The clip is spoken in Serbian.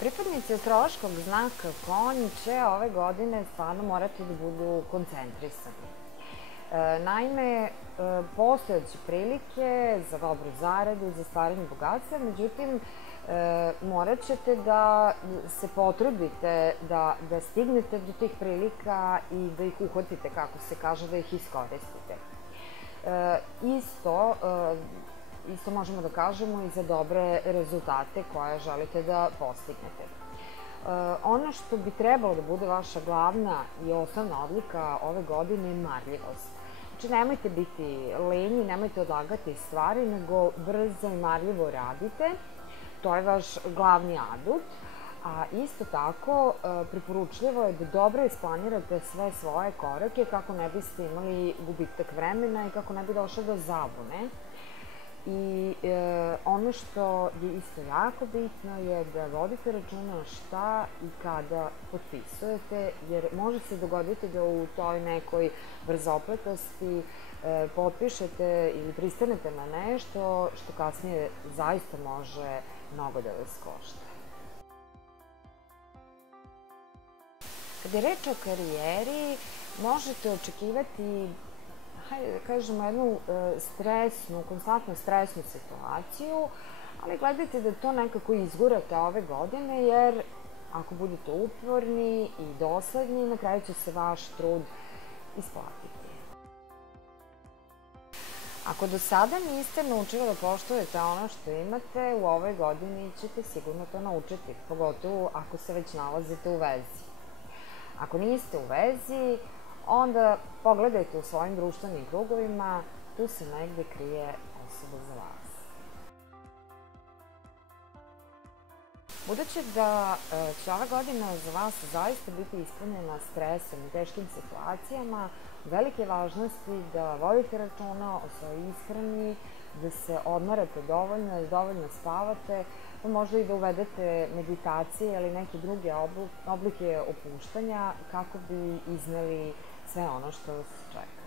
Pripadnici astrološkog znaka Konj će ove godine stvarno morati da budu koncentrisani. Naime, postojeće prilike za dobru zaradu, za stvaranje bogatstva, međutim, morat ćete da se potrudite da stignete do tih prilika i da ih uhvatite, kako se kaže, da ih iskoristite. Isto možemo da kažemo i za dobre rezultate koje želite da postignete. Ono što bi trebalo da bude vaša glavna i osnovna odlika ove godine je marljivost. Znači, nemojte biti lenji, nemojte odlagati stvari, nego brzo i marljivo radite. To je vaš glavni adut. A isto tako, preporučljivo je da dobro isplanirate sve svoje korake kako ne biste imali gubitak vremena i kako ne bi došlo do zabune. I ono što je isto jako bitno je da vodite računa šta i kada potpisujete, jer može se dogoditi da u toj nekoj brzopletosti potpišete ili pristanete na nešto što kasnije zaista može mnogo da vas košta. Kada je reč o karijeri, možete očekivati, hajde da kažemo, jednu konstantno stresnu situaciju, ali gledajte da to nekako izgurate ove godine, jer ako budete uporni i dosledni, na kraju će se vaš trud isplatiti. Ako do sada niste naučili da poštujete ono što imate, u ovoj godini ćete sigurno to naučiti, pogotovo ako se već nalazite u vezi. Ako niste u vezi, onda pogledajte u svojim društvenim krugovima, tu se negde krije osoba za vas. Budući da će ova godina za vas zaista biti ispunjena stresom i teškim situacijama, velike važnosti da vodite računa o svojoj ishrani, da se odmarate dovoljno, da dovoljno spavate, pa možda i da uvedete meditacije ili neke druge oblike opuštanja kako bi izneli sve ono što vas čeka.